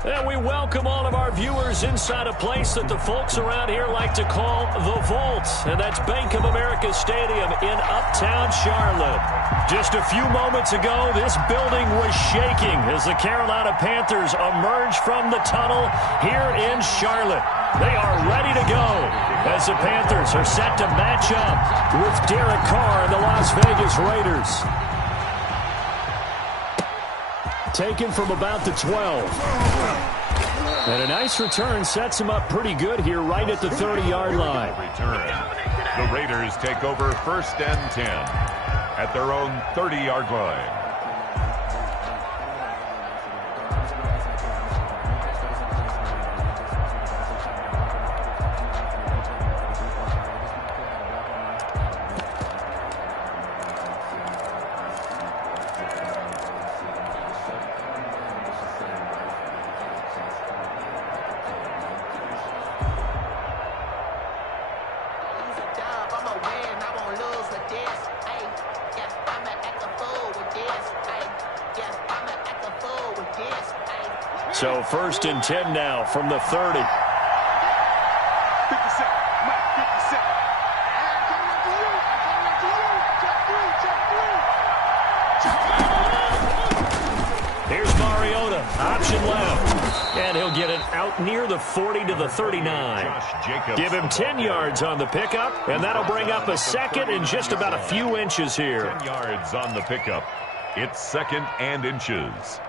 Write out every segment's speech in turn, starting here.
And we welcome all of our viewers inside a place that the folks around here like to call the Vault. And that's Bank of America Stadium in Uptown Charlotte. Just a few moments ago, this building was shaking as the Carolina Panthers emerged from the tunnel here in Charlotte. They are ready to go as the Panthers are set to match up with Derek Carr and the Las Vegas Raiders. Taken from about the 12. And a nice return sets him up pretty good here right at the 30-yard line. The Raiders take over 1st and 10 at their own 30-yard line. So 1st and 10 now from the 30. Here's Mariota, option left. And he'll get it out near the 40 to the 39. Give him 10 yards on the pickup, and that'll bring up a second in just about a few inches here. 10 yards on the pickup. It's 2nd and inches.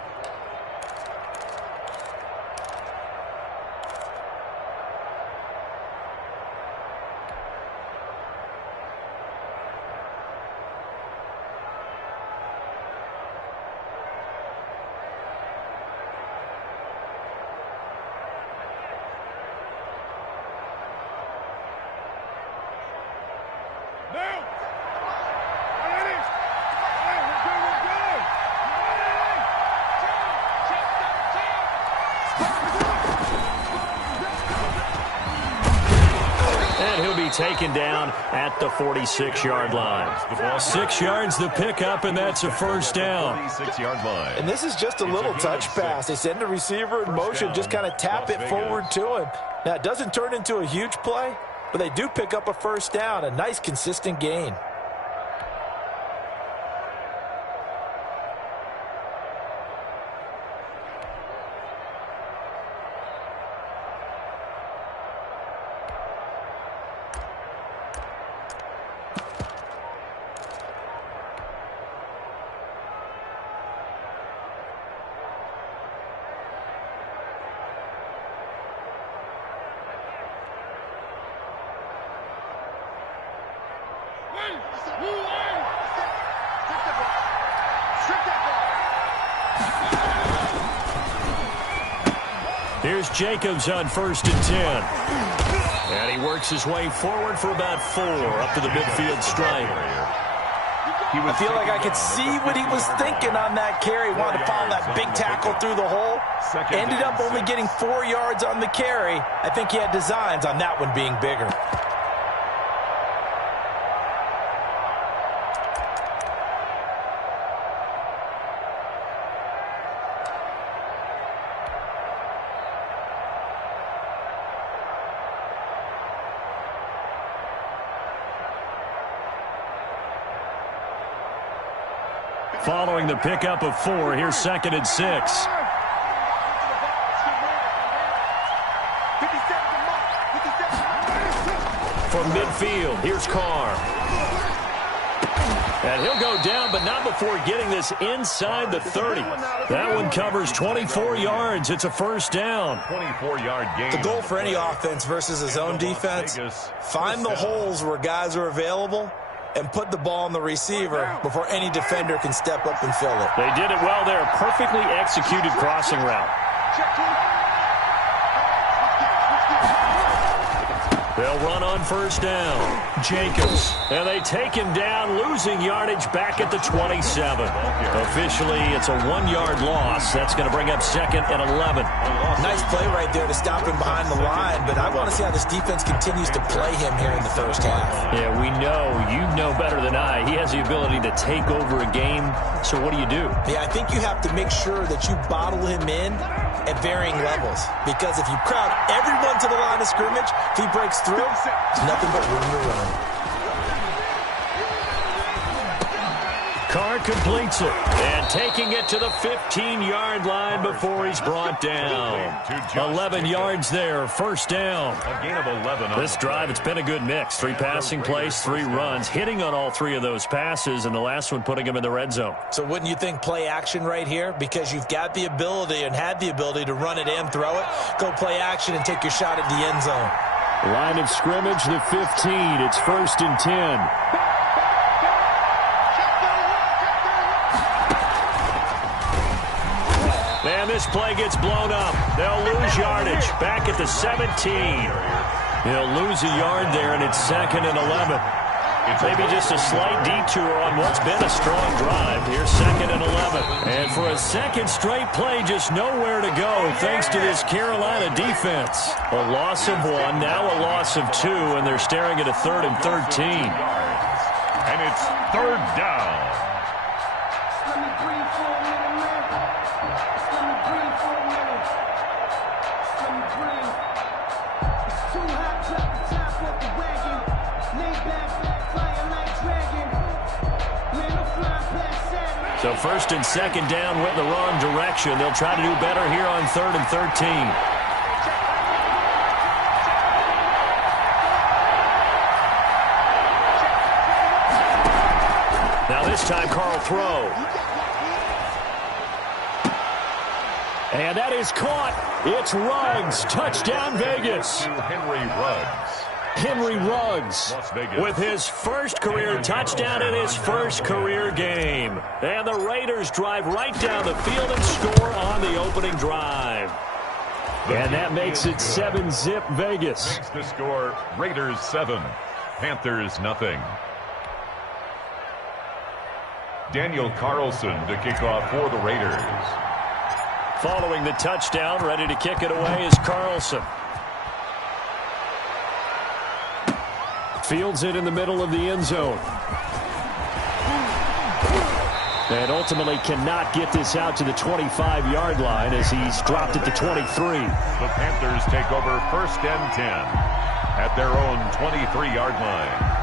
Taken down at the 46-yard line. 6 yards the pickup, and that's a 1st down. 46-yard line. And this is just a little touch pass. They send the receiver in motion, just kind of tap it forward to him. Now, it doesn't turn into a huge play, but they do pick up a 1st down, a nice, consistent gain. Here's Jacobs on 1st and 10. And he works his way forward for about 4 up to the midfield stripe. I feel like I could see what he was thinking on that carry. Wanted to follow that big tackle through the hole. Ended up only getting 4 yards on the carry. I think he had designs on that one being bigger. Following the pickup of 4, here's 2nd and 6. From midfield, here's Carr. And he'll go down, but not before getting this inside the 30. That one covers 24 yards. It's a 1st down. 24-yard gain. The goal for any offense versus his own defense, find the holes where guys are available and put the ball on the receiver before any defender can step up and fill it. They did it well there. Perfectly executed crossing route. They'll run on first down. Jacobs. And they take him down, losing yardage back at the 27. Officially, it's a 1-yard loss. That's going to bring up 2nd and 11. Nice play right there to stop him behind the line, but I want to see how this defense continues to play him here in the first half. Yeah, we know. You know better than I. He has the ability to take over a game. So what do you do? Yeah, I think you have to make sure that you bottle him in at varying levels, because if you crowd everyone to the line of scrimmage, if he breaks through, there's nothing but room to run. Carr completes it, and taking it to the 15-yard line before he's brought down. 11 yards there, first down. A gain of 11. This drive, it's been a good mix. 3 passing plays, 3 runs, hitting on all 3 of those passes, and the last one putting him in the red zone. So wouldn't you think play action right here? Because you've got the ability and had the ability to run it and throw it. Go play action and take your shot at the end zone. Line of scrimmage, the 15. It's 1st and 10. And this play gets blown up. They'll lose yardage back at the 17. They'll lose a yard there, and it's 2nd and 11. Maybe just a slight detour on what's been a strong drive. Here's 2nd and 11. And for a second straight play, just nowhere to go thanks to this Carolina defense. A loss of 1, now a loss of 2, and they're staring at a 3rd and 13. And it's 3rd down. So 1st and 2nd down went the wrong direction. They'll try to do better here on 3rd and 13. Now this time, Carl throw. And that is caught. It's Ruggs. Touchdown, Vegas. Henry Ruggs. Henry Ruggs with his first career touchdown in his first career game. And the Raiders drive right down the field and score on the opening drive. And that makes it 7-zip Vegas. Makes the score Raiders 7, Panthers nothing. Daniel Carlson to kick off for the Raiders. Following the touchdown, ready to kick it away is Carlson. Fields it in the middle of the end zone. And ultimately cannot get this out to the 25-yard line as he's dropped at the 23. The Panthers take over 1st and 10 at their own 23-yard line.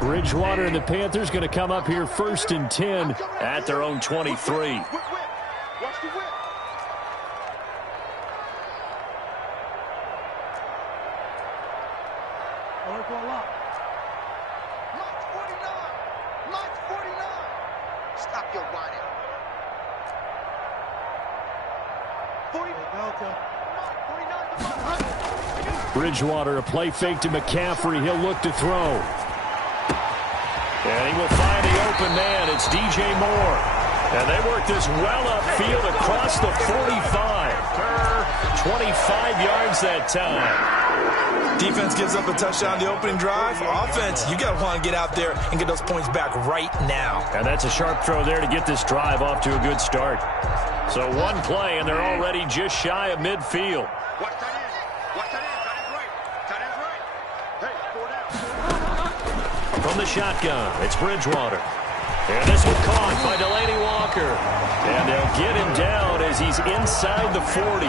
Bridgewater and the Panthers going to come up here 1st and 10 at their own 23. Bridgewater, a play fake to McCaffrey. He'll look to throw. And he will find the open man. It's DJ Moore. And they work this well upfield across the 45. 25 yards that time. Defense gives up a touchdown the opening drive. Offense, you got to want to get out there and get those points back right now. And that's a sharp throw there to get this drive off to a good start. So one play, and they're already just shy of midfield. From the shotgun, it's Bridgewater. And this one caught by Delaney Walker. And they'll get him down as he's inside the 40.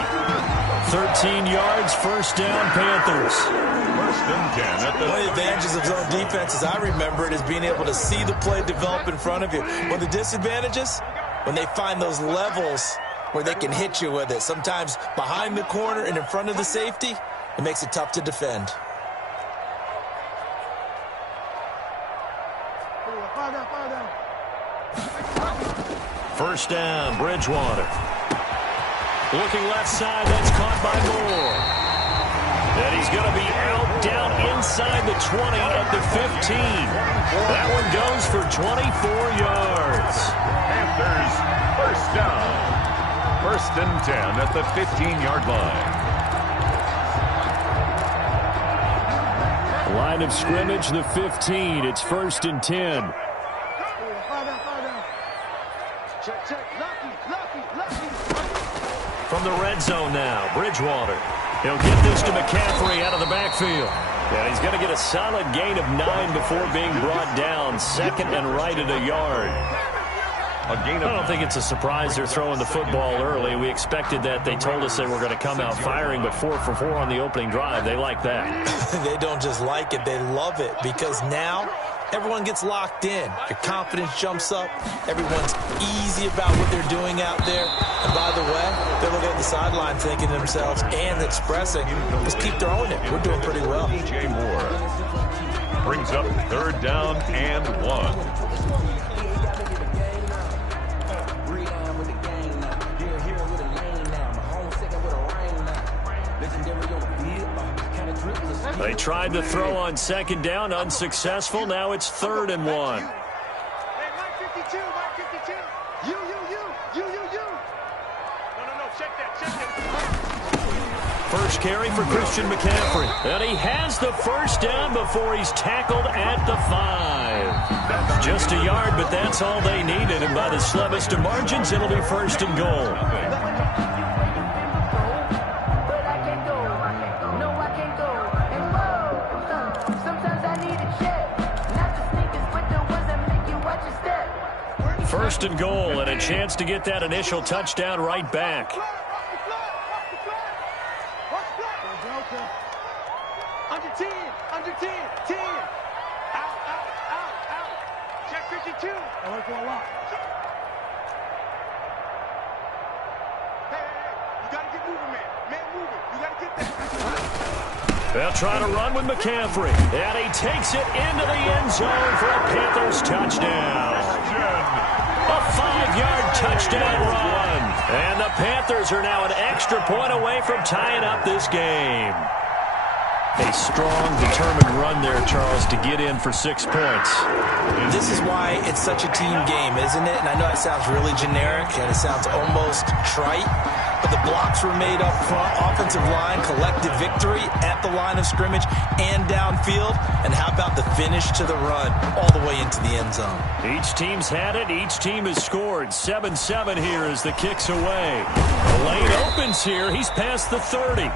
13 yards, first down, Panthers. 1st and 10. One of the advantages of zone defense, as I remember it, is being able to see the play develop in front of you. One of the disadvantages, when they find those levels where they can hit you with it. Sometimes behind the corner and in front of the safety, it makes it tough to defend. First down, Bridgewater. Looking left side, that's caught by Moore. And he's going to be out down inside the 20 at the 15. That one goes for 24 yards. Panthers first down. 1st and 10 at the 15-yard line. Line of scrimmage, the 15. It's 1st and 10. From the red zone now, Bridgewater. He'll get this to McCaffrey out of the backfield. And he's going to get a solid gain of 9 before being brought down. 2nd and right at a yard. I don't think it's a surprise they're throwing the football early. We expected that. They told us they were going to come out firing, but 4 for 4 on the opening drive. They like that. They don't just like it, they love it, because now everyone gets locked in. Your confidence jumps up. Everyone's easy about what they're doing out there. And by the way, they're looking at the sideline thinking to themselves and expressing, let's keep throwing it. We're doing pretty well. DJ Moore brings up 3rd down and 1. They tried to throw on 2nd down, unsuccessful. Now it's 3rd and 1. Hey, Mike 52, Mike 52. You. No, check that. First carry for Christian McCaffrey. And he has the 1st down before he's tackled at the 5. Just a yard, but that's all they needed. And by the slimmest of margins, it'll be 1st and goal. First and goal, and a chance to get that initial touchdown right back. Under 10, 10. Out. Check 52. I work for a lot. Hey, you got to get moving, man. Man moving. You got to get that. They'll try to run with McCaffrey, and he takes it into the end zone for a Panthers touchdown. A 5-yard touchdown run. And the Panthers are now an extra point away from tying up this game. A strong, determined run there, Charles, to get in for 6 points. This is why it's such a team game, isn't it? And I know it sounds really generic, and it sounds almost trite, but the blocks were made up front, offensive line, collective victory at the line of scrimmage and downfield. And how about the finish to the run all the way into the end zone? Each team's had it. Each team has scored. 7-7 here as the kick's away. The lane opens here. He's past the 30.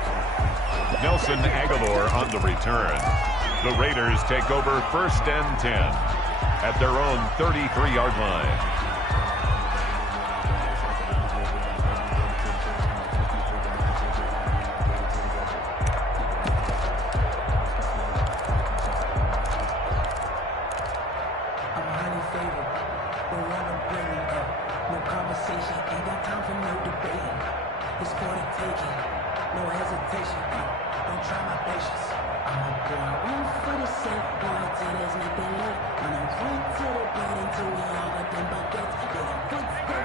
Nelson Aguilar on the return. The Raiders take over 1st and 10 at their own 33-yard line.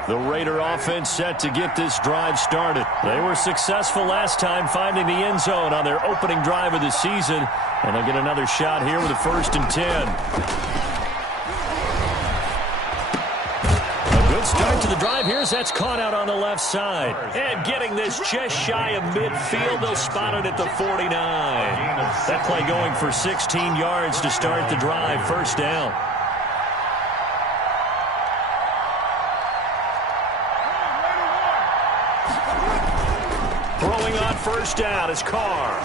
The Raider offense set to get this drive started. They were successful last time finding the end zone on their opening drive of the season, and they'll get another shot here with a 1st and 10. A good start to the drive here as that's caught out on the left side. And getting this just shy of midfield, they'll spot it at the 49. That play going for 16 yards to start the drive, 1st down. Throwing on 1st down is Carr.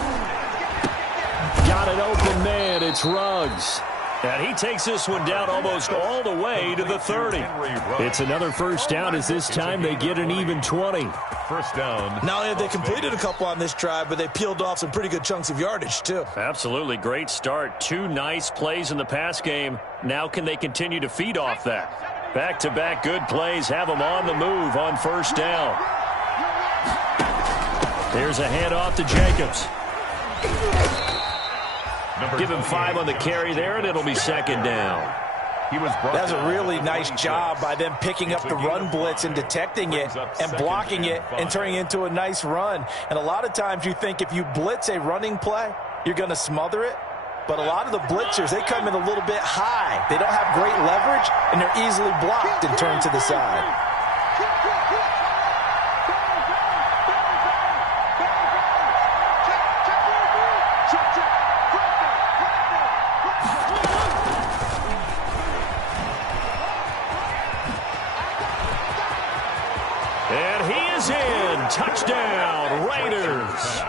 Got an open man. It's Ruggs. And he takes this one down almost all the way to the 30. It's another 1st down as this time they get an even 20. 1st down. Not only have they completed a couple on this drive, but they peeled off some pretty good chunks of yardage, too. Absolutely. Great start. 2 nice plays in the pass game. Now can they continue to feed off that? Back-to-back good plays have them on the move on 1st down. Here's a handoff to Jacobs. Give him 5 on the carry there, and it'll be 2nd down. That's a really nice job by them picking up the run blitz and detecting it and blocking it and turning it into a nice run. And a lot of times you think if you blitz a running play, you're going to smother it. But a lot of the blitzers, they come in a little bit high. They don't have great leverage, and they're easily blocked and turned to the side. And he is in. Touchdown, Raiders.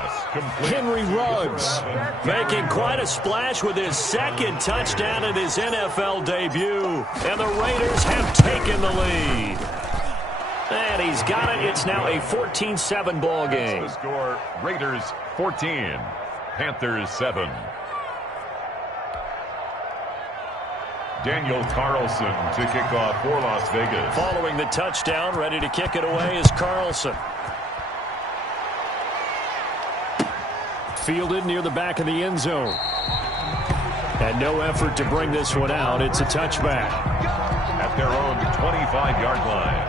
Henry Ruggs making quite a splash with his second touchdown in his NFL debut. And the Raiders have taken the lead. And he's got it. It's now a 14-7 ball game. The score, Raiders 14, Panthers 7. Daniel Carlson to kick off for Las Vegas. Following the touchdown, ready to kick it away is Carlson. Fielded near the back of the end zone. And no effort to bring this one out. It's a touchback. At their own 25-yard line.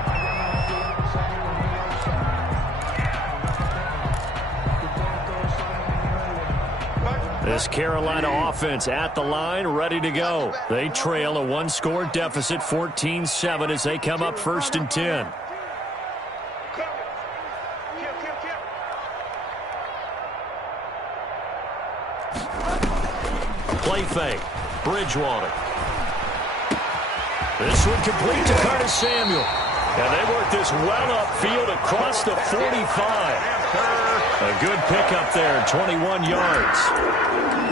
This Carolina offense at the line, ready to go. They trail a one-score deficit, 14-7, as they come up 1st and 10. Play fake. Bridgewater. This one complete to Curtis Samuel. And they work this well upfield across the 45. A good pickup there, 21 yards.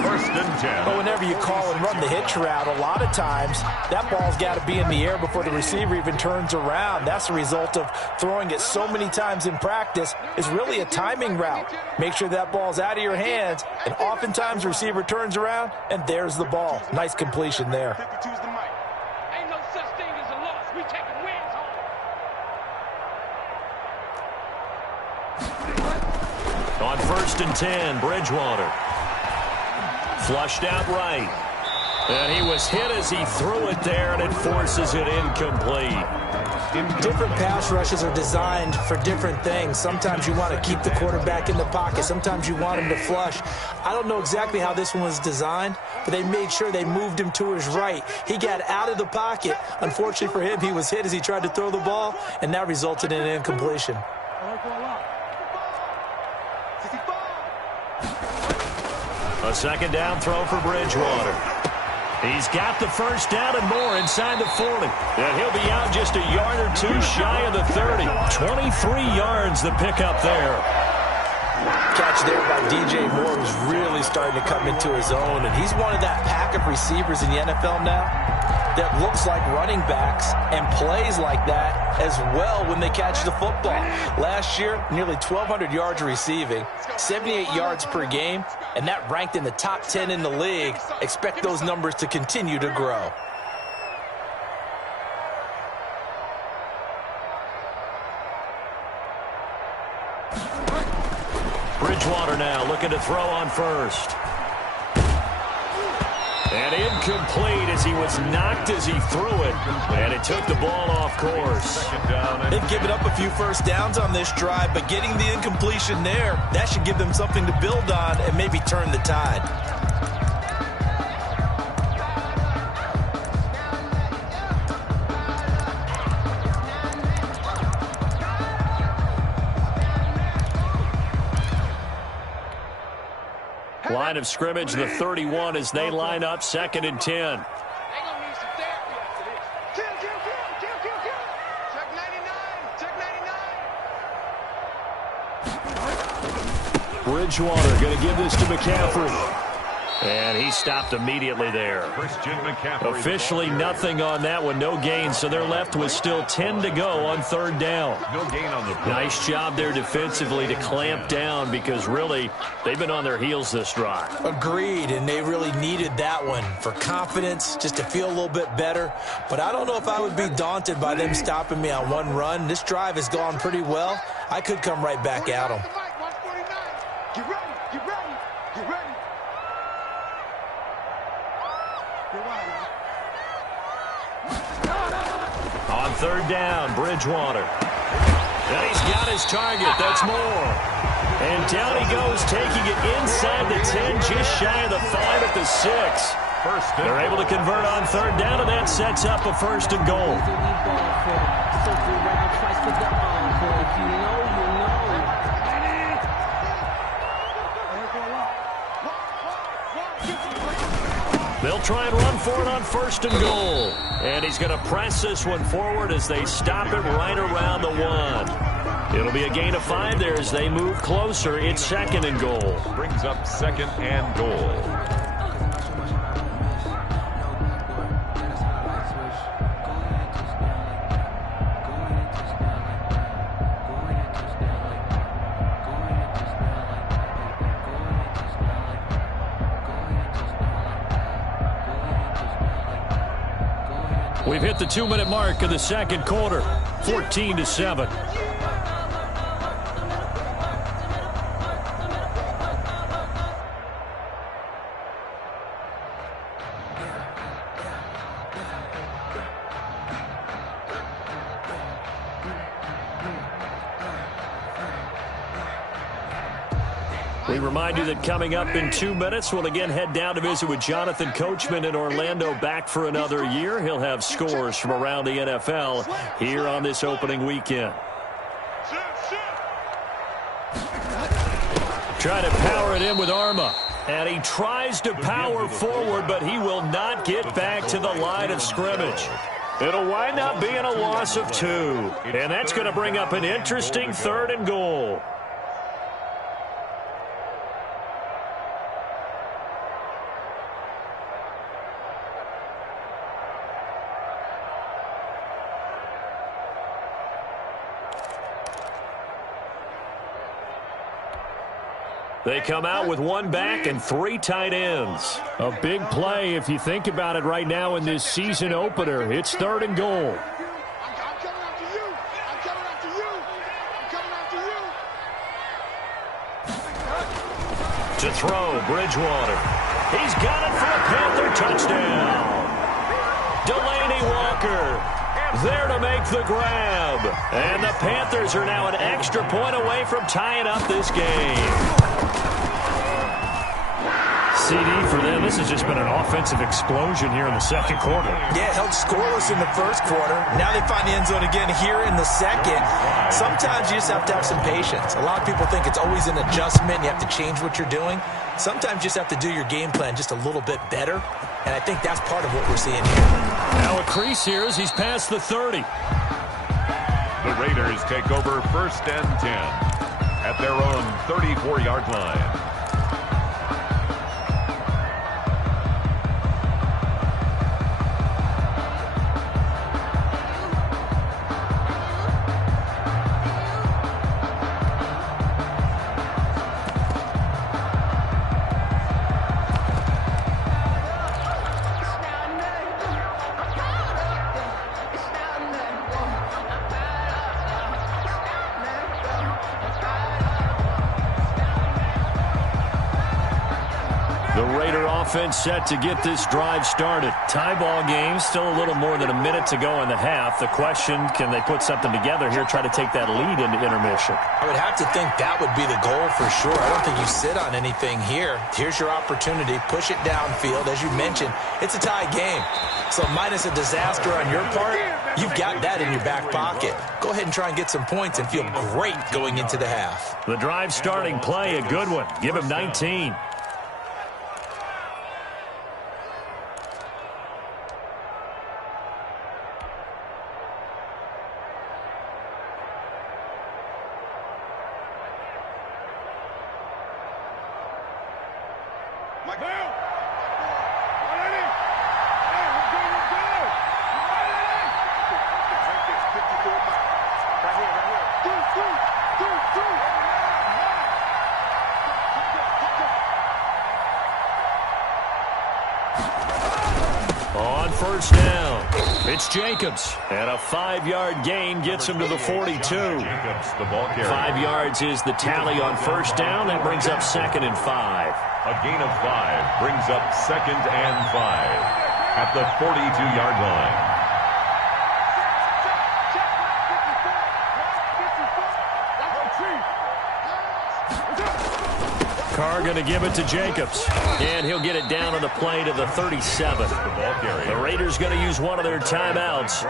1st and 10. But whenever you call and run the hitch route, a lot of times that ball's got to be in the air before the receiver even turns around. That's the result of throwing it so many times in practice. It's really a timing route. Make sure that ball's out of your hands, and oftentimes the receiver turns around, and there's the ball. Nice completion there. Ain't no such thing as a loss. We taking wins home. On 1st and 10, Bridgewater. Flushed out right. And he was hit as he threw it there, and it forces it incomplete. Different pass rushes are designed for different things. Sometimes you want to keep the quarterback in the pocket. Sometimes you want him to flush. I don't know exactly how this one was designed, but they made sure they moved him to his right. He got out of the pocket. Unfortunately for him, he was hit as he tried to throw the ball, and that resulted in an incompletion. A 2nd down throw for Bridgewater. He's got the 1st down and more inside the 40. And he'll be out just a yard or two shy of the 30. 23 yards the pickup there. Catch there by DJ Moore, who's really starting to come into his own. And he's one of that pack of receivers in the NFL now that looks like running backs and plays like that as well when they catch the football. Last year, nearly 1,200 yards receiving, 78 yards per game, and that ranked in the top 10 in the league. Expect those numbers to continue to grow. Bridgewater now looking to throw on 1st. And incomplete as he was knocked as he threw it. And it took the ball off course. They've given up a few 1st downs on this drive, but getting the incompletion there, that should give them something to build on and maybe turn the tide. Line of scrimmage, the 31, as they line up 2nd and 10. They gonna need some therapy after this. Kill. Check 99. Bridgewater going to give this to McCaffrey. And he stopped immediately there. Christian McCaffrey. Officially nothing on that one, no gain. So they're left with still 10 to go on 3rd down. No gain on the play. Nice job there defensively to clamp down because really they've been on their heels this drive. Agreed, and they really needed that one for confidence, just to feel a little bit better. But I don't know if I would be daunted by them stopping me on one run. This drive has gone pretty well. I could come right back at them. Get ready. 3rd down, Bridgewater. And he's got his target. That's Moore. And down he goes, taking it inside the 10, just shy of the 5 at the 6. They're able to convert on 3rd down, and that sets up a 1st and goal. They'll try and run for it on 1st and goal. And he's going to press this one forward as they stop it right around the 1. It'll be a gain of 5 there as they move closer. It's 2nd and goal. Brings up 2nd and goal. We've hit the 2-minute mark of the 2nd quarter, 14-7. We remind you that coming up in 2 minutes, we'll again head down to visit with Jonathan Coachman in Orlando, back for another year. He'll have scores from around the NFL here on this opening weekend. Try to power it in with Arma. And he tries to power forward, but he will not get back to the line of scrimmage. It'll wind up being a loss of 2. And that's going to bring up an interesting 3rd and goal. They come out with 1 back and 3 tight ends. A big play if you think about it right now in this season opener. It's 3rd and goal. I'm coming after you. I'm coming after you. I'm coming after you. To throw, Bridgewater. He's got it for a Panther touchdown. Delaney Walker there to make the grab. And the Panthers are now an extra point away from tying up this game. CD for them. This has just been an offensive explosion here in the 2nd quarter. Yeah, held scoreless in the 1st quarter. Now they find the end zone again here in the 2nd. Sometimes you just have to have some patience. A lot of people think it's always an adjustment. You have to change what you're doing. Sometimes you just have to do your game plan just a little bit better. And I think that's part of what we're seeing here. Now a crease here as he's past the 30. The Raiders take over 1st and 10 at their own 34-yard line. Offense set to get this drive started. Tie ball game, still a little more than a minute to go in the half. The question, can they put something together here, try to take that lead into intermission? I would have to think that would be the goal for sure. I don't think you sit on anything here. Here's your opportunity. Push it downfield. As you mentioned, it's a tie game. So minus a disaster on your part, you've got that in your back pocket. Go ahead and try and get some points and feel great going into the half. The drive starting play, a good one. Give him 19. On 1st down, it's Jacobs. And a 5-yard gain gets him to the 42. 5 yards is the tally on 1st down. That brings up 2nd and 5. A gain of 5 brings up 2nd and 5 at the 42-yard line. Carr going to give it to Jacobs. And he'll get it down on the play to the 37. The Raiders going to use one of their timeouts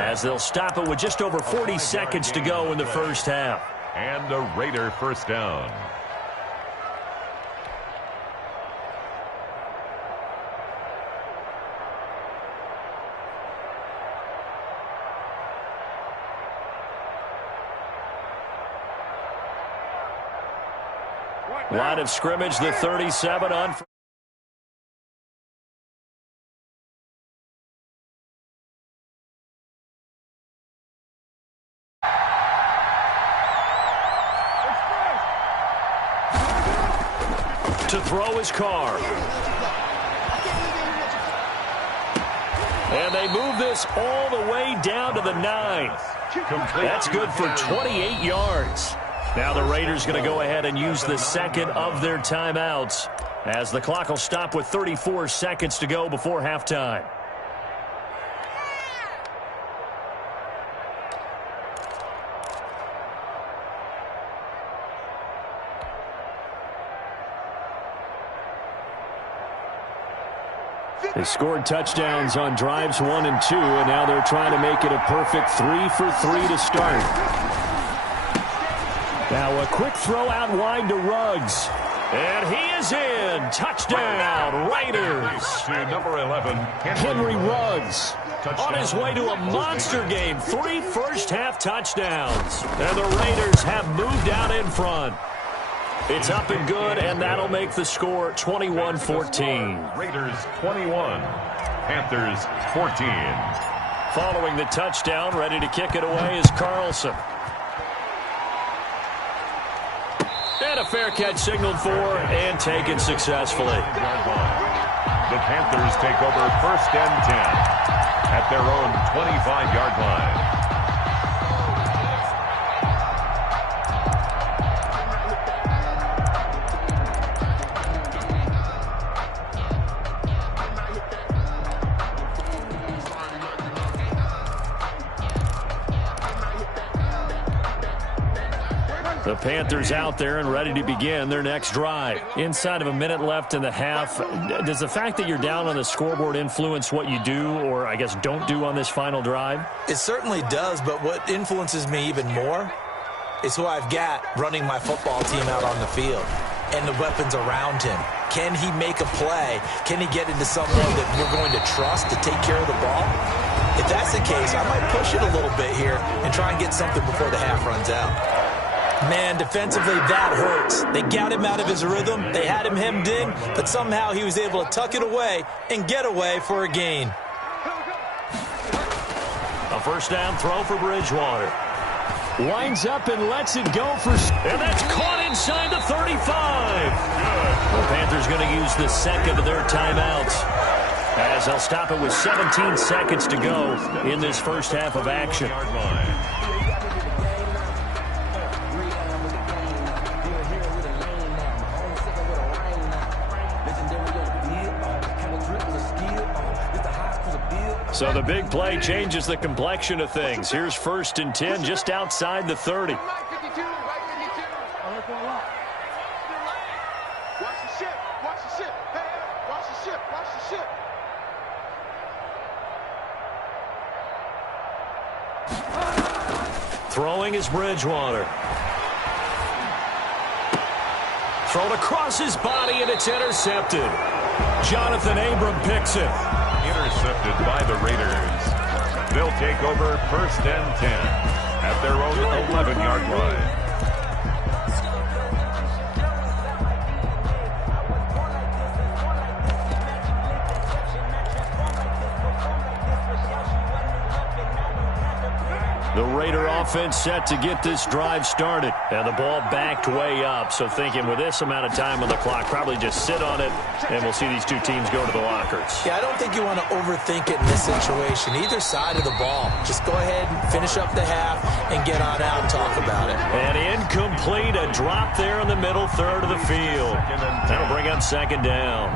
as they'll stop it with just over 40 seconds to go in the first half. And a Raider first down. Line of scrimmage, the 37 on. To throw his Carr. And they move this all the way down to the 9. That's good for 28 yards. Now the Raiders going to go ahead and use the second of their timeouts as the clock will stop with 34 seconds to go before halftime. They scored touchdowns on drives 1 and 2, and now they're trying to make it a perfect 3 for 3 to start. Now a quick throw out wide to Ruggs. And he is in. Touchdown, Raiders. To number 11, Henry Ruggs. On his way to a monster game. 3 first-half touchdowns. And the Raiders have moved out in front. It's up and good, and that'll make the score 21-14. Raiders 21, Panthers 14. Following the touchdown, ready to kick it away is Carlson. And a fair catch signaled for and taken successfully. The Panthers take over first and 10 at their own 25-yard line. The Panthers out there and ready to begin their next drive. Inside of a minute left in the half, does the fact that you're down on the scoreboard influence what you do or, I guess, don't do on this final drive? It certainly does, but what influences me even more is who I've got running my football team out on the field and the weapons around him. Can he make a play? Can he get into someone that we're going to trust to take care of the ball? If that's the case, I might push it a little bit here and try and get something before the half runs out. Man, defensively, that hurts. They got him out of his rhythm. They had him hemmed in, but somehow he was able to tuck it away and get away for a gain. A first down throw for Bridgewater. Winds up and lets it go for... And that's caught inside the 35. The Panthers going to use the second of their timeouts as they'll stop it with 17 seconds to go in this first half of action. So the big play changes the complexion of things. Here's first and 10 just outside the 30. Watch the ship. Watch the ship. Hey, watch the ship. Watch the ship. Throwing is Bridgewater. Thrown across his body, and it's intercepted. Jonathan Abram picks it. Intercepted by the Raiders. They'll take over first and 10 at their own 11-yard line. The Raider offense set to get this drive started. And the ball backed way up. So thinking with this amount of time on the clock, probably just sit on it, and we'll see these two teams go to the lockers. Yeah, I don't think you want to overthink it in this situation. Either side of the ball. Just go ahead and finish up the half and get on out and talk about it. And incomplete, a drop there in the middle third of the field. That'll bring up second down.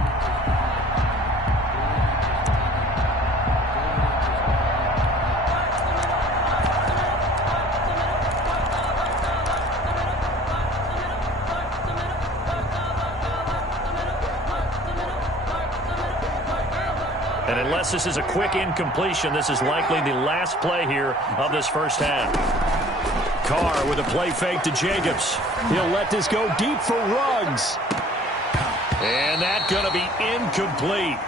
And unless this is a quick incompletion, this is likely the last play here of this first half. Carr with a play fake to Jacobs. He'll let this go deep for Ruggs. And that's going to be incomplete.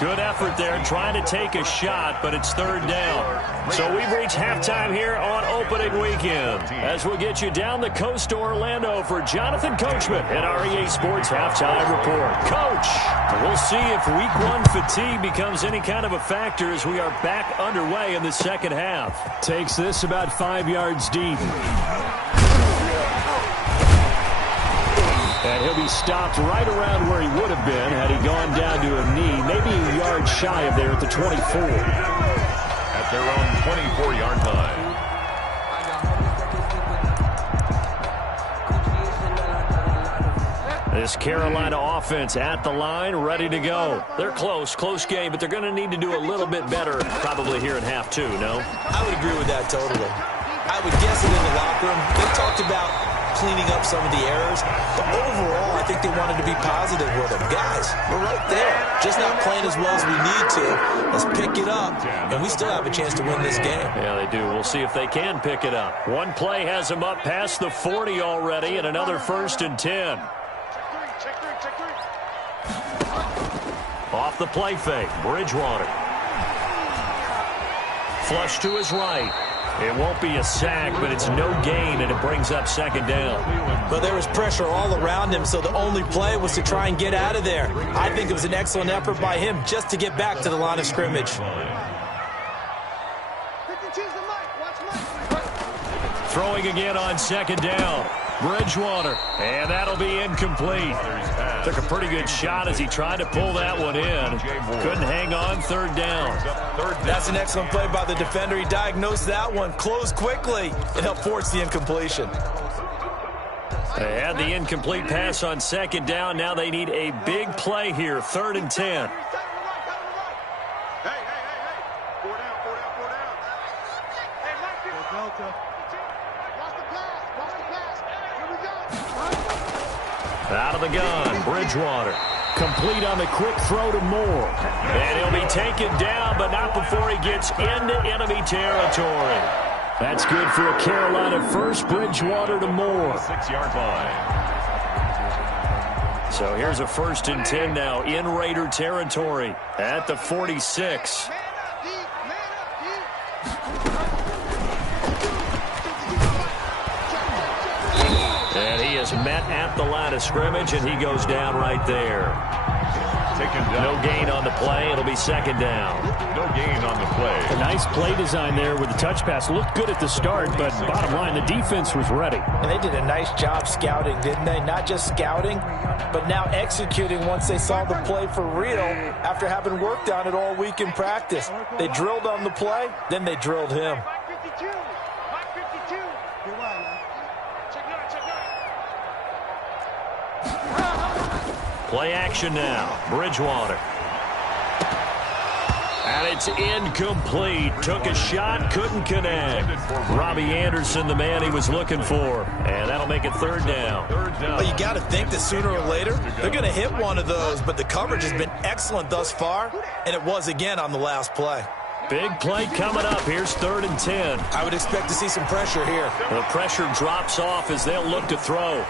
Good effort there trying to take a shot, but it's third down. So we've reached halftime here on opening weekend. As we'll get you down the coast to Orlando for Jonathan Coachman at our EA Sports Halftime Report. Coach, we'll see if week one fatigue becomes any kind of a factor as we are back underway in the second half. Takes this about 5 yards deep. And he'll be stopped right around where he would have been had he gone down to a knee, maybe a yard shy of there at the 24. At their own 24-yard line. This Carolina offense at the line, ready to go. They're close game, but they're going to need to do a little bit better probably here in half two, no? I would agree with that totally. I would guess it in the locker room. They talked about cleaning up some of the errors, but overall, I think they wanted to be positive with them. Guys, we're right there. Just not playing as well as we need to. Let's pick it up, and we still have a chance to win this game. Yeah, they do. We'll see if they can pick it up. One play has them up past the 40 already, and another 1st and 10. Off the play fake, Bridgewater. Flush to his right. It won't be a sack, but it's no gain, and it brings up 2nd down. But there was pressure all around him, so the only play was to try and get out of there. I think it was an excellent effort by him just to get back to the line of scrimmage. Throwing again on 2nd down. Bridgewater, and that'll be incomplete. Took a pretty good shot as he tried to pull that one in. Couldn't hang on, 3rd down. That's an excellent play by the defender. He diagnosed that one, closed quickly, and helped force the incompletion. They had the incomplete pass on 2nd down. Now they need a big play here, 3rd and 10. Out of the gun, Bridgewater. Complete on the quick throw to Moore. And he'll be taken down, but not before he gets into enemy territory. That's good for a Carolina first. Bridgewater to Moore. 6-yard line. So here's a 1st and 10 now in Raider territory at the 46. And he is met at the line of scrimmage, and he goes down right there. Taken down. No gain on the play. It'll be 2nd down. No gain on the play. A nice play design there with the touch pass. Looked good at the start, but bottom line, the defense was ready. And they did a nice job scouting, didn't they? Not just scouting, but now executing once they saw the play for real after having worked on it all week in practice. They drilled on the play, then they drilled him. Play action now. Bridgewater. And it's incomplete. Took a shot, couldn't connect. Robbie Anderson, the man he was looking for. And that'll make it 3rd down. Well, you got to think that sooner or later, they're going to hit one of those, but the coverage has been excellent thus far, and it was again on the last play. Big play coming up. Here's 3rd and 10. I would expect to see some pressure here. The pressure drops off as they'll look to throw.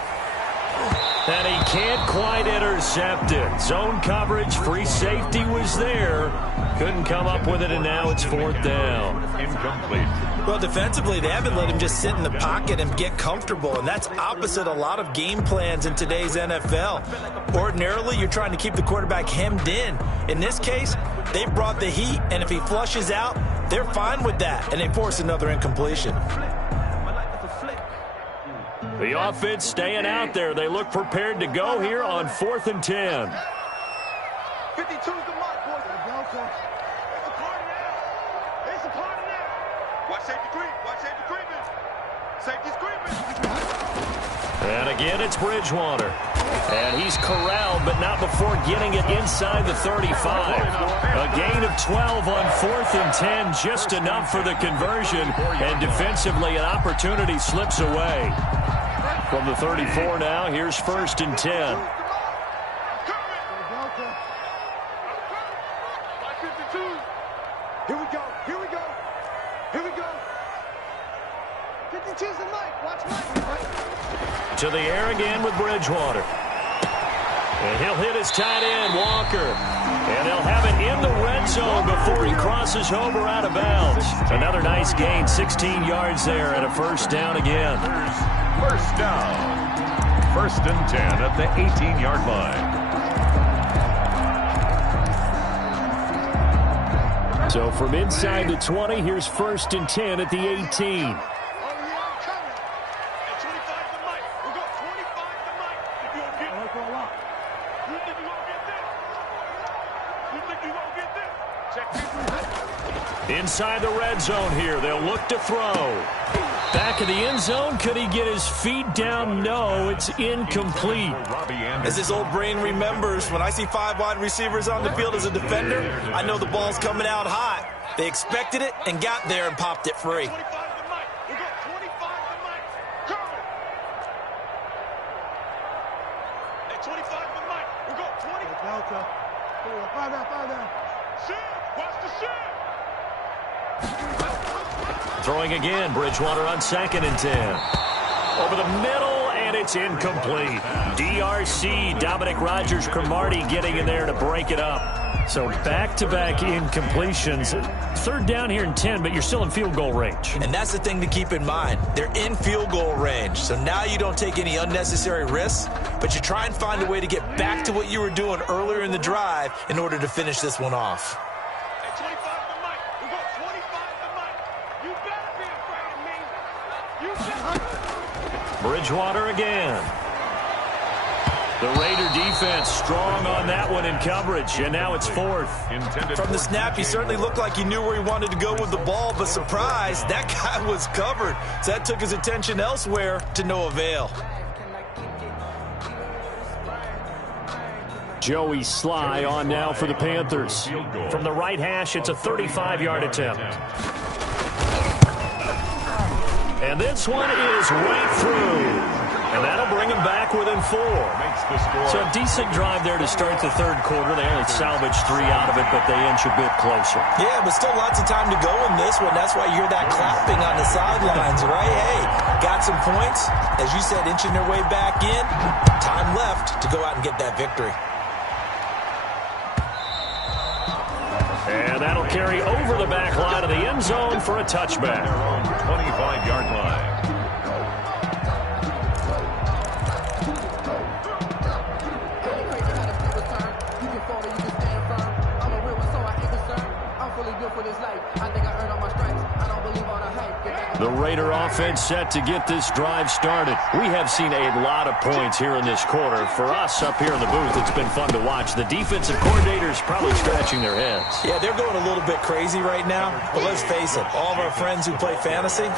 And he can't quite intercept it. Zone coverage, free safety was there. Couldn't come up with it, and now it's 4th down. Incomplete. Well, defensively, they haven't let him just sit in the pocket and get comfortable, and that's opposite a lot of game plans in today's NFL. Ordinarily, you're trying to keep the quarterback hemmed in. In this case, they brought the heat, and if he flushes out, they're fine with that, and they force another incompletion. The offense staying out there. They look prepared to go here on 4th and 10. 52's the mark, boys. It's a party now. It's a party now. Watch safety creep. Watch safety creeping. Safety's creeping. And again, it's Bridgewater. And he's corralled, but not before getting it inside the 35. A gain of 12 on 4th and 10, just enough for the conversion. And defensively, an opportunity slips away. From the 34 now, here's 1st and 10. 52's the mic. Watch Mike. To the air again with Bridgewater. And he'll hit his tight end, Walker. And they'll have it in the red zone before he crosses over out of bounds. Another nice gain, 16 yards there, and a first down again. First down. 1st and 10 at the 18-yard line. So from inside the 20, here's 1st and 10 at the 18. Inside the red zone here, they'll look to throw. Back of the end zone, could he get his feet down? No, it's incomplete. As his old brain remembers, when I see 5 wide receivers on the field as a defender, I know the ball's coming out hot. They expected it and got there and popped it free. Throwing again, Bridgewater on 2nd and 10. Over the middle, and it's incomplete. DRC, Dominic Rodgers-Cromartie getting in there to break it up. So back-to-back incompletions. 3rd down here and 10, but you're still in field goal range. And that's the thing to keep in mind. They're in field goal range. So now you don't take any unnecessary risks, but you try and find a way to get back to what you were doing earlier in the drive in order to finish this one off. Bridgewater again. The Raider defense strong on that one in coverage, and now it's 4th. From the snap, he certainly looked like he knew where he wanted to go with the ball, but surprise, that guy was covered. So that took his attention elsewhere to no avail. Joey Sly on now for the Panthers. From the right hash, it's a 35-yard attempt. And this one is right through. And that'll bring him back within 4. So a decent drive there to start the 3rd quarter. They only salvaged 3 out of it, but they inch a bit closer. Yeah, but still lots of time to go in this one. That's why you hear that clapping on the sidelines, right? Hey, got some points. As you said, inching their way back in. Time left to go out and get that victory. And that'll carry over the back line of the end zone for a touchback. 25-yard line. The Raider offense set to get this drive started. We have seen a lot of points here in this quarter. For us up here in the booth, it's been fun to watch. The defensive coordinators probably scratching their heads. Yeah, they're going a little bit crazy right now. But let's face it, all of our friends who play fantasy,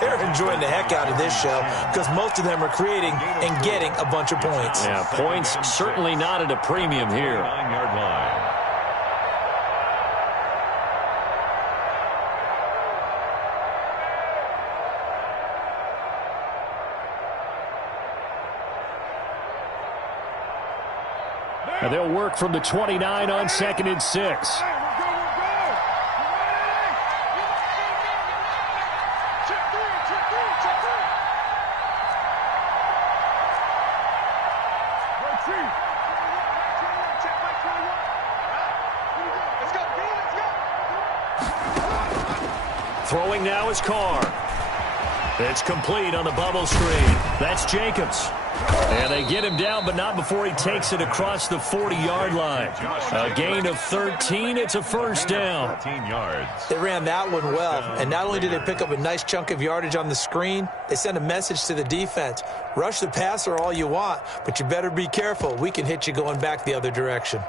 they're enjoying the heck out of this show because most of them are creating and getting a bunch of points. Yeah, points certainly not at a premium here. 9-yard line. And they'll work from the 29 on 2nd and 6. Throwing now is Carr. It's complete on the bubble screen. That's Jacobs. And they get him down, but not before he takes it across the 40-yard line. A gain of 13. It's a first down. 14 yards. They ran that one well, and not only did they pick up a nice chunk of yardage on the screen, they sent a message to the defense. Rush the passer all you want, but you better be careful. We can hit you going back the other direction.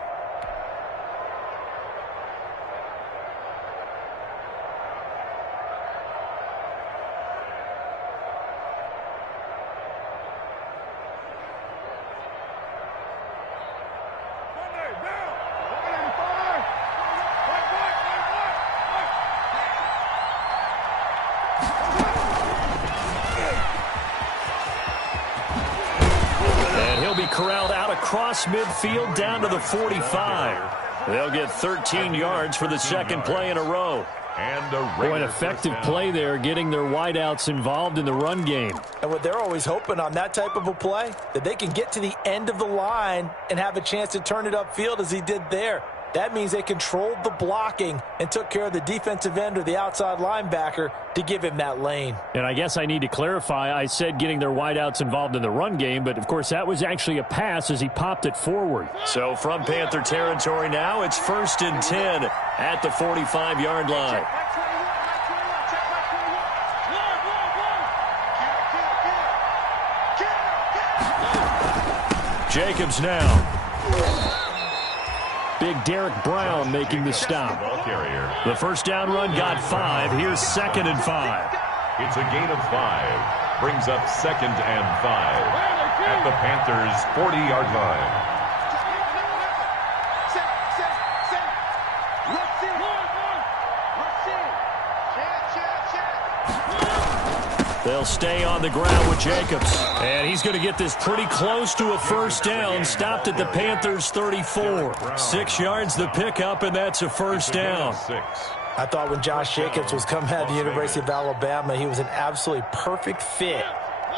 Corralled out across midfield down to the 45. They'll get 13 yards for the second play in a row. And a Boy, an effective play there, getting their wideouts involved in the run game. And what they're always hoping on that type of a play, that they can get to the end of the line and have a chance to turn it upfield as he did there. That means they controlled the blocking and took care of the defensive end or the outside linebacker to give him that lane. And I guess I need to clarify, I said getting their wideouts involved in the run game, but of course that was actually a pass as he popped it forward. So from Panther territory now, it's 1st and 10 at the 45-yard line. Jacobs now. Big Derek Brown making the stop. The first down run got 5. Here's 2nd and 5. It's a gain of 5. Brings up 2nd and 5 at the Panthers' 40-yard line. They'll stay on the ground with Jacobs. And he's going to get this pretty close to a first down. Stopped at the Panthers' 34. 6 yards the pickup, and that's a first down. I thought when Josh Jacobs was coming out of the University of Alabama, he was an absolutely perfect fit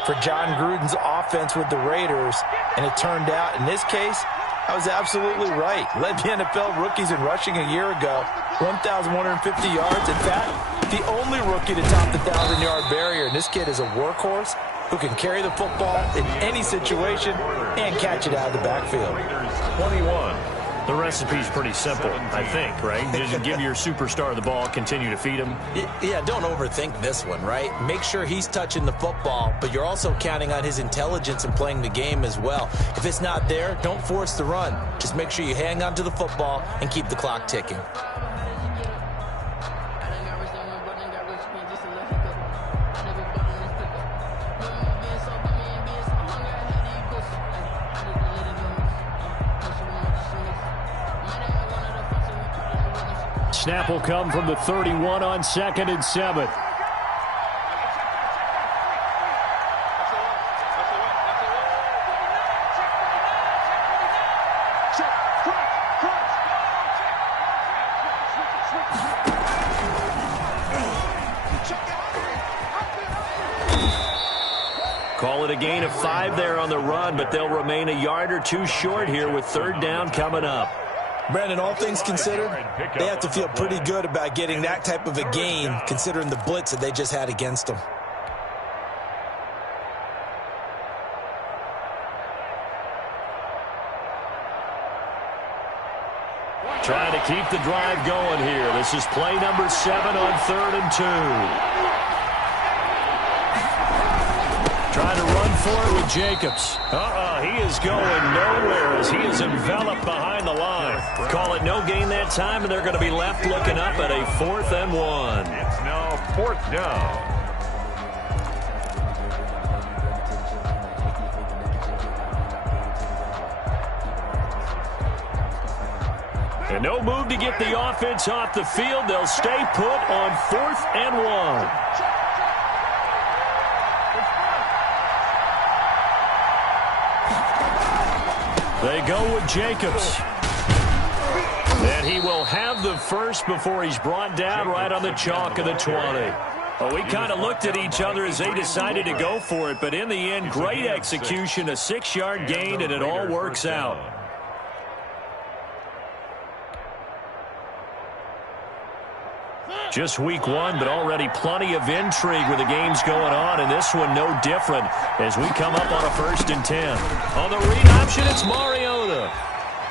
for John Gruden's offense with the Raiders. And it turned out, in this case, I was absolutely right. Led the NFL rookies in rushing a year ago. 1,150 yards. In fact, the only rookie to top the 1,000-yard barrier. And this kid is a workhorse who can carry the football in any situation and catch it out of the backfield. 21. The recipe's pretty simple, I think, right? Just give your superstar the ball, continue to feed him. Yeah, don't overthink this one, right? Make sure he's touching the football, but you're also counting on his intelligence in playing the game as well. If it's not there, don't force the run. Just make sure you hang on to the football and keep the clock ticking. Snap will come from the 31 on 2nd and 7. Call it a gain of 5 there on the run, but they'll remain a yard or 2 short here with 3rd down coming up. Brandon, all things considered, they have to feel pretty good about getting that type of a gain, considering the blitz that they just had against them. Trying to keep the drive going here. This is play number 7 on 3rd and 2. Trying to run for it with Jacobs. He is going nowhere as he is enveloped behind the line. Call it no gain that time, and they're going to be left looking up at a 4th and 1. It's now 4th down. And no move to get the offense off the field. They'll stay put on 4th and 1. They go with Jacobs. And he will have the first before he's brought down right on the chalk of the 20. Well, we kind of looked at each other as they decided to go for it, but in the end, great execution, a 6-yard gain, and it all works out. Just week 1, but already plenty of intrigue with the games going on, and this one no different as we come up on a 1st and 10. On the read option, it's Mariota.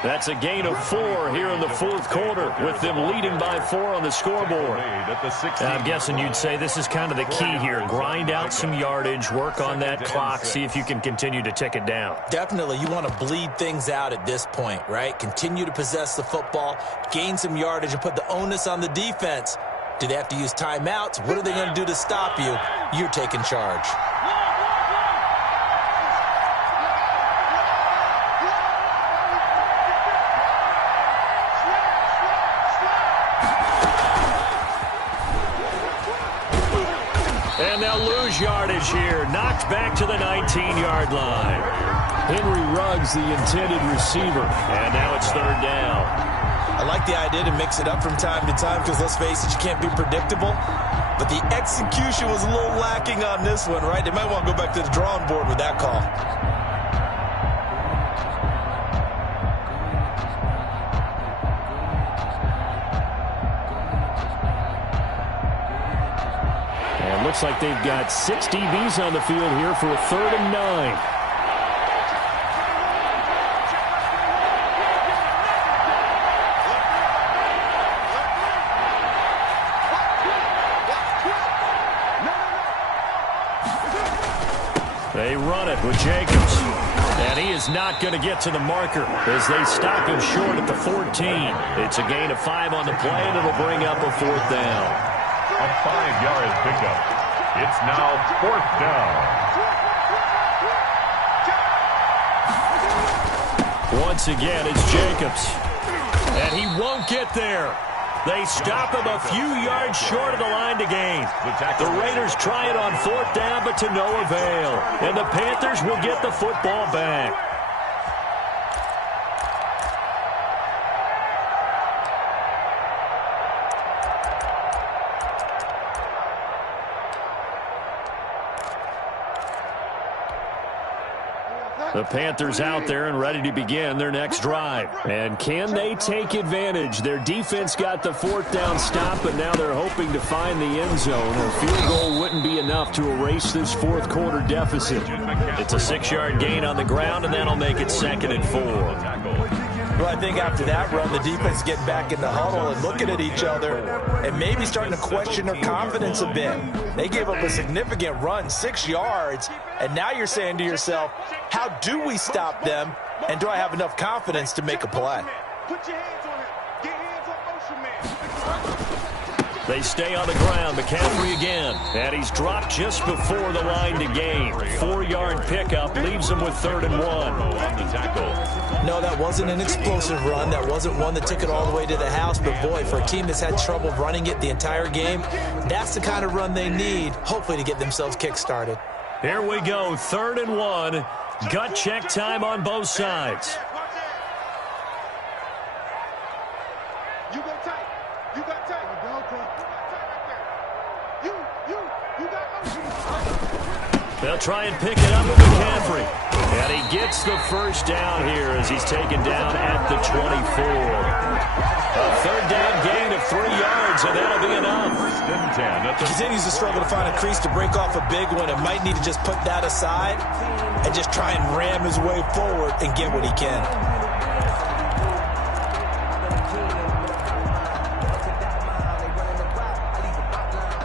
That's a gain of 4 here in the 4th quarter with them leading by 4 on the scoreboard. I'm guessing you'd say this is kind of the key here. Grind out some yardage, work on that clock, see if you can continue to tick it down. Definitely, you want to bleed things out at this point, right? Continue to possess the football, gain some yardage, and put the onus on the defense. Do they have to use timeouts? What are they going to do to stop you? You're taking charge. And they'll lose yardage here. Knocked back to the 19-yard line. Henry Ruggs, the intended receiver. And now it's 3rd down. I like the idea to mix it up from time to time because, let's face it, you can't be predictable. But the execution was a little lacking on this one, right? They might want to go back to the drawing board with that call. And looks like they've got 6 DBs on the field here for a 3rd and 9. They run it with Jacobs. And he is not going to get to the marker as they stop him short at the 14. It's a gain of 5 on the play, and it'll bring up a 4th down. A 5-yard pickup. It's now 4th down. Once again, it's Jacobs. And he won't get there. They stop him a few yards short of the line to gain. The Raiders try it on 4th down, but to no avail. And the Panthers will get the football back. The Panthers out there and ready to begin their next drive. And can they take advantage? Their defense got the 4th down stop, but now they're hoping to find the end zone. A field goal wouldn't be enough to erase this 4th quarter deficit. It's a 6-yard gain on the ground, and that'll make it 2nd and 4. Well, I think after that run, the defense is getting back in the huddle and looking at each other and maybe starting to question their confidence a bit. They gave up a significant run, 6 yards, and now you're saying to yourself, how do we stop them, and do I have enough confidence to make a play? Put your hands on him. Get hands on motion, man. They stay on the ground. McCaffrey again. And he's dropped just before the line to gain. 4-yard pickup leaves him with 3rd and 1. On the tackle. No, that wasn't an explosive run. That wasn't one that took it all the way to the house. But, boy, for a team that's had trouble running it the entire game, that's the kind of run they need, hopefully, to get themselves kick-started. Here we go, 3rd and 1. Gut check time on both sides. You go tight. You got tight. You got tight right there. You got motion. They'll try and pick it up with McCaffrey. And he gets the 1st down here as he's taken down at the 24. A 3rd down gain of 3 yards, and that'll be enough. 1st and 10. He continues to struggle to find a crease to break off a big one and might need to just put that aside and just try and ram his way forward and get what he can.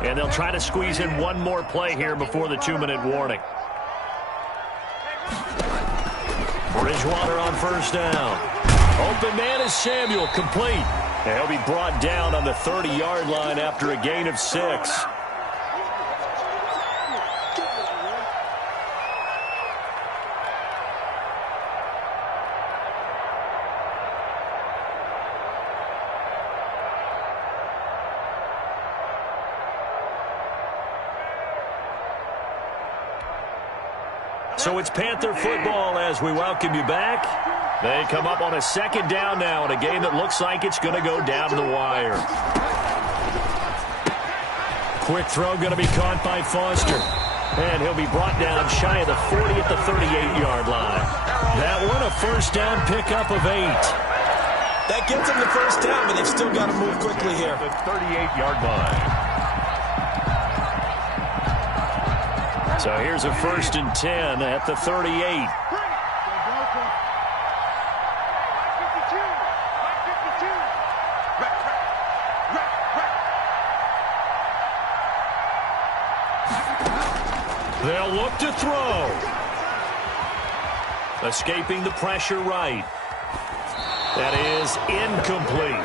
And they'll try to squeeze in one more play here before the 2-minute warning. Bridgewater on 1st down. Open man is Samuel, complete. And he'll be brought down on the 30-yard line after a gain of 6. So it's Panther football as we welcome you back. They come up on a 2nd down now in a game that looks like it's going to go down to the wire. Quick throw going to be caught by Foster. And he'll be brought down shy of the 40 at the 38-yard line. That one a 1st down pickup of 8. That gets them the 1st down, but they've still got to move quickly here. The 38-yard line. So here's a 1st and 10 at the 38. They'll look to throw. Escaping the pressure right. That is incomplete.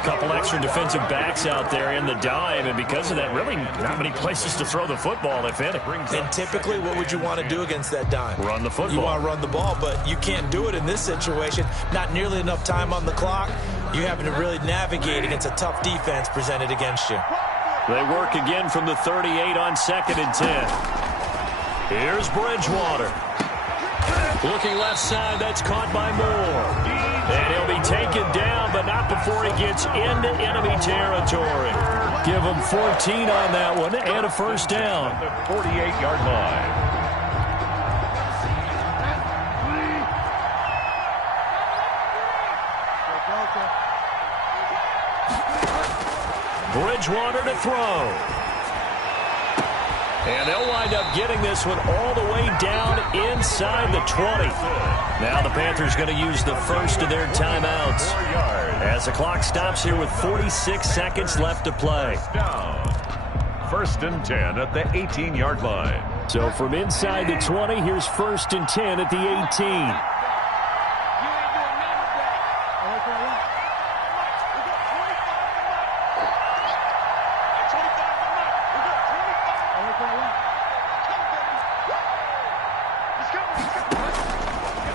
A couple extra defensive backs out there in the dime, and because of that, really not many places to throw the football, if any. And typically, what would you want to do against that dime? Run the football. You want to run the ball, but you can't do it in this situation. Not nearly enough time on the clock. You're having to really navigate against a tough defense presented against you. They work again from the 38 on 2nd and 10. Here's Bridgewater. Looking left side, that's caught by Moore. And And he'll be taken down, but not before he gets into enemy territory. Give him 14 on that one and a first down. The 48-yard line. Bridgewater to throw. And they'll wind up getting this one all the way down inside the 20. Now the Panthers going to use the first of their timeouts as the clock stops here with 46 seconds left to play. First and 10 at the 18-yard line. So from inside the 20, here's first and 10 at the 18.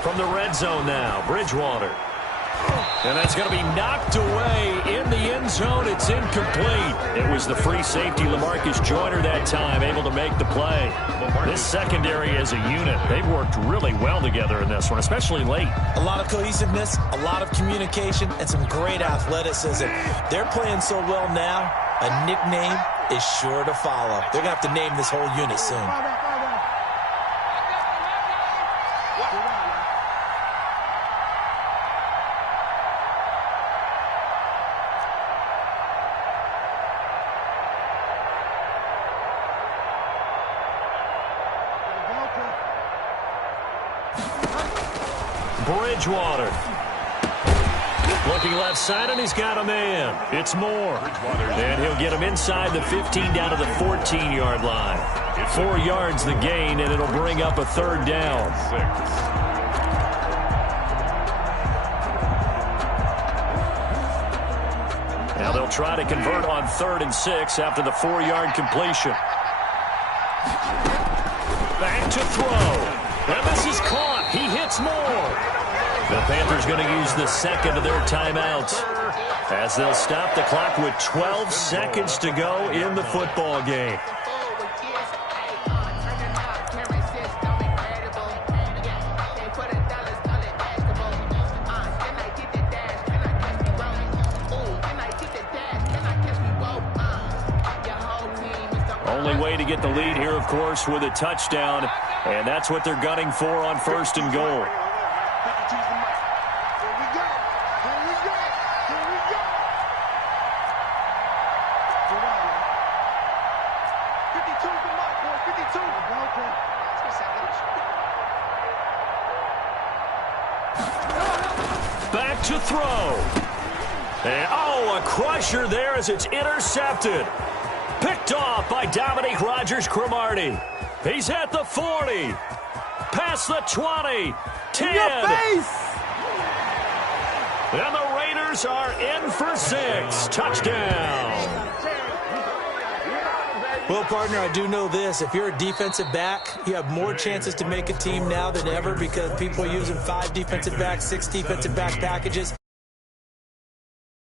From the red zone now, Bridgewater. And that's going to be knocked away in the end zone. It's incomplete. It was the free safety, LaMarcus Joyner, that time, able to make the play. This secondary as a unit, they've worked really well together in this one, especially late. A lot of cohesiveness, a lot of communication, and some great athleticism. They're playing so well now, a nickname is sure to follow. They're going to have to name this whole unit soon. Bridgewater. Looking left side, and he's got a man. It's Moore. And he'll get him inside the 15 down to the 14-yard line. 4 yards the gain, and it'll bring up a third down. Now they'll try to convert on 3rd and 6 after the 4-yard completion. Back to throw. And this is caught. He hits Moore. The Panthers going to use the second of their timeouts as they'll stop the clock with 12 seconds to go in the football game. Only way to get the lead here, of course, with a touchdown, and that's what they're gunning for on 1st and goal. Back to throw. And, a crusher there as it's intercepted. Picked off by Dominique Rodgers-Cromartie. He's at the 40. Past the 20. 10. And the Raiders are in for 6. Touchdown. Well, partner, I do know this. If you're a defensive back, you have more chances to make a team now than ever because people are using 5 defensive backs, 6 defensive back packages.